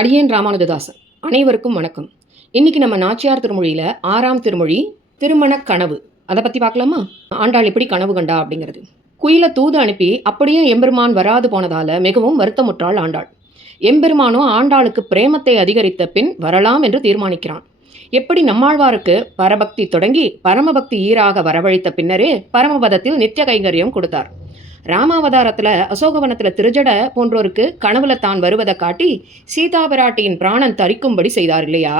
அடியேன் ராமானுஜதாசன் அனைவருக்கும் வணக்கம். இன்னைக்கு நம்ம நாச்சியார் திருமொழியில் ஆறாம் திருமொழி திருமணக் கனவு. அதை பற்றி பார்க்கலாமா? ஆண்டாள் எப்படி கனவு கண்டா அப்படிங்கிறது. குயில தூது அனுப்பி அப்படியே எம்பெருமான் வராது போனதால மிகவும் வருத்தமுற்றாள் ஆண்டாள். எம்பெருமானோ ஆண்டாளுக்கு பிரேமத்தை அதிகரித்த பின் வரலாம் என்று தீர்மானிக்கிறான். எப்படி நம்மாழ்வாருக்கு பரபக்தி தொடங்கி பரமபக்தி ஈராக வரவழைத்த பின்னரே பரமபதத்தில் நித்திய கைங்கரியம் கொடுத்தார். ராமாவதாரத்தில் அசோகவனத்தில் திருஜட போன்றோருக்கு கனவுல தான் வருவதை காட்டி சீதாபிராட்டியின் பிராணன் தரிக்கும்படி செய்தார் இல்லையா?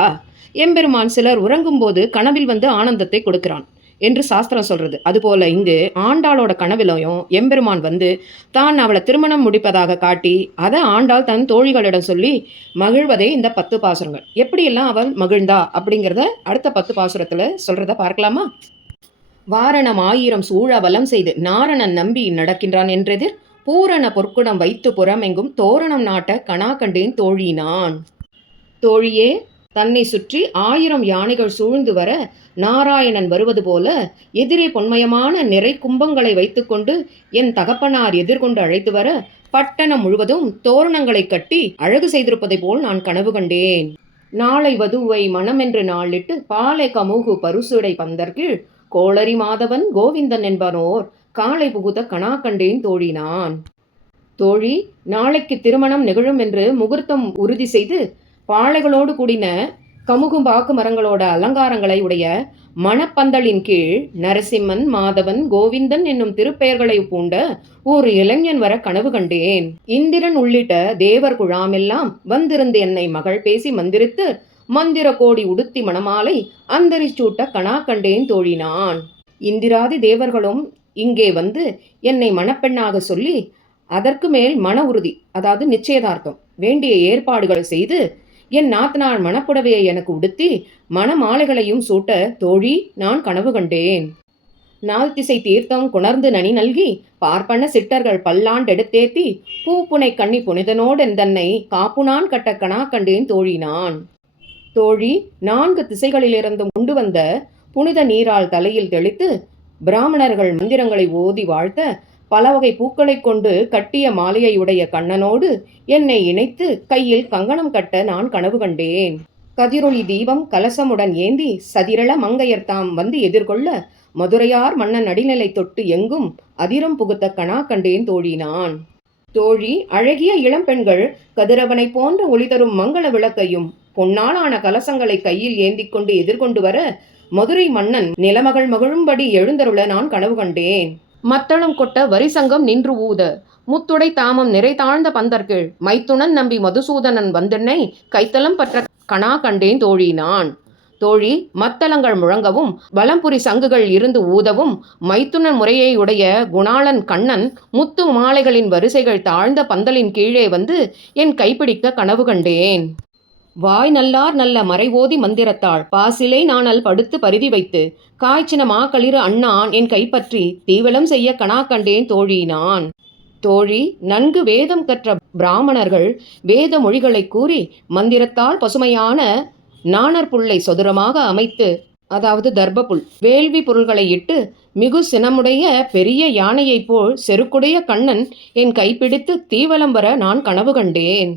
எம்பெருமான் சிலர் உறங்கும்போது கனவில் வந்து ஆனந்தத்தை கொடுக்கிறான் என்று சாஸ்திரம் சொல்றது. அதுபோல இங்கு ஆண்டாளோட கனவிலையும் எம்பெருமான் வந்து தான் அவளை திருமணம் முடிப்பதாக காட்டி அதை ஆண்டாள் தன் தோழிகளிடம் சொல்லி மகிழ்வதே இந்த பத்து பாசுரங்கள். எப்படியெல்லாம் அவள் மகிழ்ந்தா அப்படிங்கிறத அடுத்த பத்து பாசுரத்தில் சொல்றத பார்க்கலாமா? வாரணம் ஆயிரம் சூழ வலம் செய்து நாரணன் நம்பி நடக்கின்றான் என்றெதிர் பூரண பொற்குடம் வைத்து புறமெங்கும் தோரணம் நாட்ட கணா கண்டேன் தோழினான். தோழியே தன்னை சுற்றி ஆயிரம் யானைகள் சூழ்ந்து வர நாராயணன் வருவது போல எதிரே பொன்மயமான நிறை கும்பங்களை வைத்துக்கொண்டு என் தகப்பனார் எதிர்கொண்டு அழைத்து வர பட்டணம் முழுவதும் தோரணங்களை கட்டி அழகு செய்திருப்பதை போல் நான் கனவு கண்டேன். நாளை வதுவை மனமென்று நாளிட்டு பாலை கமுகு பருசுடை பந்தர்கீழ் கோளரி மாதவன் கோவிந்தன் என்பனோர் காலை புகுத கணா கண்டேன் தோழினான். தோழி நாளைக்கு திருமணம் நிகழும் என்று முகூர்த்தம் உறுதி செய்து பாளைகளோடு கூடின கமுகும் பாக்கு மரங்களோட அலங்காரங்களை உடைய மணப்பந்தலின் கீழ் நரசிம்மன் மாதவன் கோவிந்தன் என்னும் திருப்பெயர்களை பூண்ட ஒரு இளைஞன் வர கனவு கண்டேன். இந்திரன் உள்ளிட்ட தேவர் குழாமெல்லாம் வந்திருந்து என்னை மகள் பேசி மந்திரித்து மந்திர கோடி உடுத்தி மணமாலை அந்தரிச்சூட்ட கணா கண்டேன் தோழினான். இந்திராதி தேவர்களும் இங்கே வந்து என்னை மணப்பெண்ணாக சொல்லி அதற்கு மேல் மன உறுதி அதாவது நிச்சயதார்த்தம் வேண்டிய ஏற்பாடுகளை செய்து என் நாத்தனார் மணப்புடவையை எனக்கு உடுத்தி மணமாலைகளையும் சூட்ட தோழி நான் கனவு கண்டேன். நாள் திசை தீர்த்தம் குணர்ந்து நனி நல்கி பார்ப்பன சிட்டர்கள் பல்லாண்டெடுத்தேத்தி பூப்புனை கண்ணி புனிதனோடென் தன்னை காப்புனான் கட்ட கணா கண்டேன் தோழினான். தோழி நான்கு திசைகளிலிருந்தும் கொண்டு வந்த புனித நீரால் தலையில் தெளித்து பிராமணர்கள் மந்திரங்களை ஓதி வாழ்த்த பல வகை பூக்களைக் கொண்டு கட்டிய மாலையை உடைய கண்ணனோடு என்னை இணைத்து கையில் கங்கணம் கட்ட நான் கனவு கண்டேன். கதிரொளி தீபம் கலசமுடன் ஏந்தி சதிரள மங்கையர்தாம் வந்து எதிர்கொள்ள மதுரையார் மன்னன் அடிநிலை தொட்டு எங்கும் அதிரம் புகுத்த கணா கண்டேன் தோழினான் தோழி அழகிய இளம்பெண்கள் கதிரவனை போன்ற ஒளிதரும் மங்கள விளக்கையும் பொன்னாலான கலசங்களை கையில் ஏந்தி கொண்டு எதிர்கொண்டு வர மதுரை மன்னன் நிலமகள் மகிழும்படி எழுந்தருள நான் கனவு கண்டேன். மத்தளம் கொட்ட வரிசங்கம் நின்று ஊத முத்துடை தாமம் நிறை தாழ்ந்த பந்தர்கீழ் மைத்துனன் நம்பி மதுசூதனன் வந்தென்னை கைத்தலம் பற்ற கணா கண்டேன் தோழினான் தோழி மத்தளங்கள் முழங்கவும் வலம்புரி சங்குகள் இருந்து ஊதவும் மைத்துனன் முறையை உடைய குணாளன் கண்ணன் முத்து மாலைகளின் வரிசைகள் தாழ்ந்த பந்தலின் கீழே வந்து என் கைப்பிடிக்க கனவு கண்டேன். வாய் நல்லார் நல்ல மறைவோதி மந்திரத்தாள். பாசிலை நாணல் படுத்து பருதி வைத்து காய்ச்சின மாக்களிறு அண்ணான் என் கைப்பற்றி தீவலம் செய்ய கணா கண்டேன் தோழினான் தோழி நன்கு வேதம் கற்ற பிராமணர்கள் வேத மொழிகளை கூறி மந்திரத்தால் பசுமையான நாணர் புல்லை சொதுரமாக அமைத்து அதாவது தர்பப்புல் வேள்வி பொருள்களை இட்டு மிகு சினமுடைய பெரிய யானையைப் போல் செருக்குடைய கண்ணன் என் கைப்பிடித்து தீவலம் வர நான் கனவு கண்டேன்.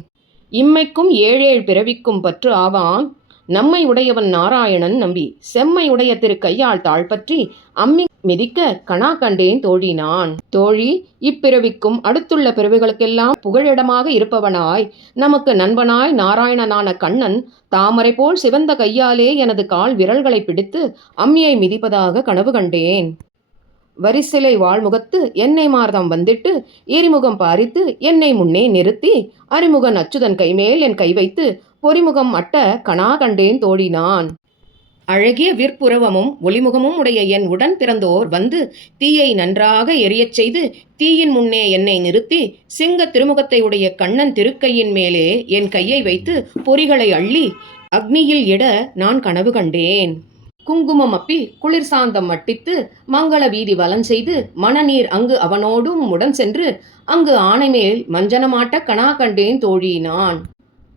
இம்மைக்கும் ஏழேழ் பிறவிக்கும் பற்று ஆவான். நம்மை உடையவன் நாராயணன் நம்பி செம்மை உடைய திரு கையால் தாழ்பற்றி அம்மி மிதிக்க கணா கண்டேன் தோழி நான் தோழி இப்பிறவிக்கும் அடுத்துள்ள பிறவிகளுக்கெல்லாம் புகழிடமாக இருப்பவனாய். நமக்கு நண்பனாய் நாராயணனான கண்ணன் தாமரை போல் சிவந்த கையாலே எனது கால் விரல்களை பிடித்து அம்மியை மிதிப்பதாக கனவு கண்டேன். வரிசிலை வாழ்முகத்து என்னை மார்தம் வந்திட்டு எரிமுகம் பாரித்து என்னை முன்னே நிறுத்தி அறிமுகன் அச்சுதன் கைமேல் என் கை வைத்து பொறிமுகம் அட்ட கணா கண்டேன் தோழினான் அழகிய விற்புறவமும் ஒளிமுகமும் உடைய என் உடன் பிறந்தோர் வந்து தீயை நன்றாக எரியச் செய்து தீயின் முன்னே என்னை நிறுத்தி சிங்க திருமுகத்தை உடைய கண்ணன் திருக்கையின் மேலே என் கையை வைத்து பொறிகளை அள்ளி அக்னியில் இட நான் கனவு கண்டேன். குங்குமம் அப்பி குளிர் சாந்தம் மட்டித்து மங்கள வீதி வலஞ்செய்து மணநீர் அங்கு அவனோடும் உடன் சென்று அங்கு ஆனைமேல் மஞ்சனமாட்ட கணா கண்டேன் தோழினான்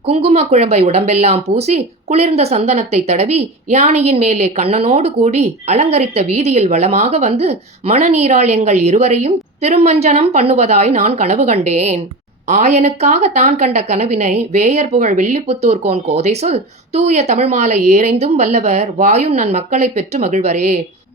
குங்கும குழம்பை உடம்பெல்லாம் பூசி குளிர்ந்த சந்தனத்தை தடவி யானையின் மேலே கண்ணனோடு கூடி அலங்கரித்த வீதியில் வளமாக வந்து மணநீரால் எங்கள் இருவரையும் திருமஞ்சனம் பண்ணுவதாய் நான் கனவு கண்டேன். ஆயனுக்காக தான் கண்ட கனவினை வேயர் புகழ் வில்லிபுத்தூர் கோன் கோதை சொல். தூய தமிழ் மாலை ஏறைந்தும் வல்லவர் வாயும் நன் மக்களை பெற்று மகிழ்வரே.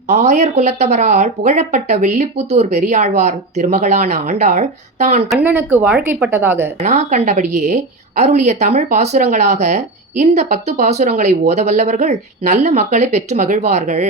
ஆயர் குலத்தவரால் புகழப்பட்ட வில்லிப்புத்தூர் பெரியாழ்வார் திருமகளான ஆண்டாள் தான் கண்ணனுக்கு வாழ்க்கைப்பட்டதாக நான் கண்டபடியே அருளிய தமிழ் பாசுரங்களாக இந்த பத்து பாசுரங்களை ஓதவல்லவர்கள் நல்ல மக்களை பெற்று மகிழ்வார்கள்.